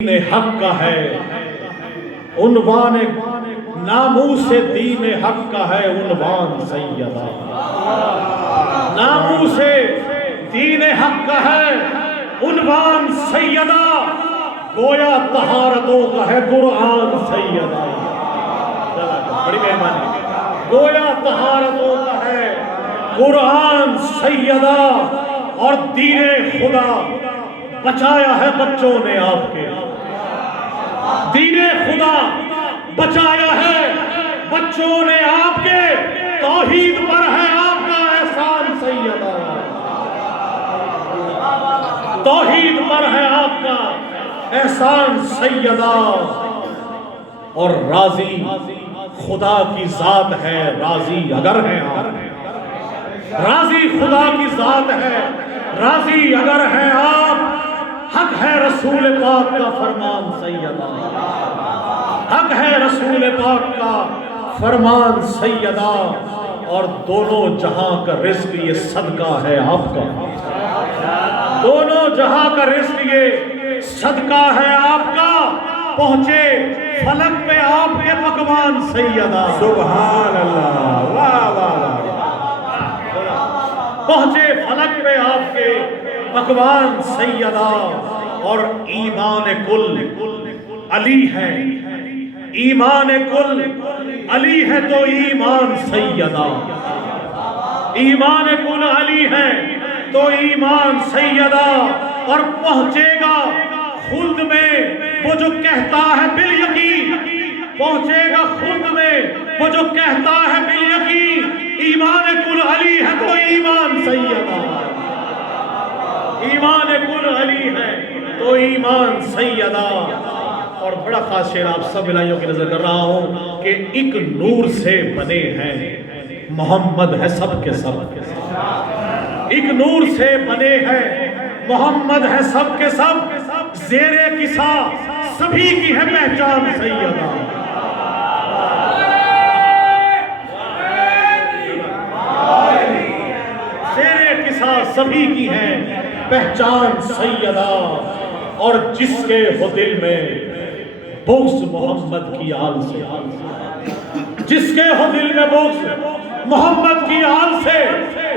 दीन हक का है उन्वान, नामूसे दीन हक का है उन्वान सैयदा। नामूसे दीन हक का है उन्वान सैयदा, गोया तहारतों का है कुरान सैयदा। बड़ी मेहरबानी। गोया तहारतों का है कुरान सैयदा, और दीने खुदा बचाया है बच्चों ने आपके। दीने खुदा बचाया है बच्चों ने आपके, तौहीद पर है आपका एहसान सैयदा। तौहीद पर है आपका एहसान सैयदा। और राजी खुदा की जात है, राजी अगर है आप, राजी खुदा की जात है, राजी अगर है आप, हक है रसूल पाक का फरमान सैयदा। हक है रसूल पाक का फरमान सैयदा। और दोनों जहां का रिस्क ये सदका है आपका। दोनों जहां का रिस्क ये सदका है आपका। पहुंचे फलक पे आपके पकवान सैयदा। सुभान अल्लाह, वाह वाह। पहुंचे फलक पे आपके पकवान सैयदा। और ईमान कुल अली है, ईमान कुल अली है तो ईमान सैयदा। ईमान कुल अली है तो ईमान सैयदा। और पहुंचेगा खुल्द में वो जो कहता है बिल यकीन, पहुंचेगा खुल्द में वो जो कहता है बिल यकीन, ईमान कुल अली है तो ईमान सैयदा। ईमान कुल अली है तो ईमान सैयदा। और बड़ा खास शेर आप सब इलाहियों की नजर कर रहा हूं कि एक नूर से बने हैं मोहम्मद है सब के सब। एक नूर से बने हैं मोहम्मद है सब के सब, ज़ेरे किसा सभी की है पहचान सैयदा। ज़ेरे किसा सभी की है पहचान सैयदा। और जिसके हो दिल में बुग़्ज़ मोहम्मद की आल से, जिसके हो दिल में बुग़्ज़ मोहम्मद की आल से,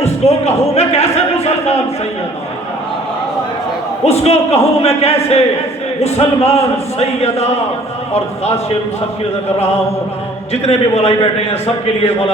उसको कहूं मैं कैसे मुसलमान सैयदा। उसको कहूं मैं कैसे मुसलमान सैयदा। और खास शेर सबकी नजर कर रहा हूं, जितने भी मौलाई बैठे हैं सबके लिए मौला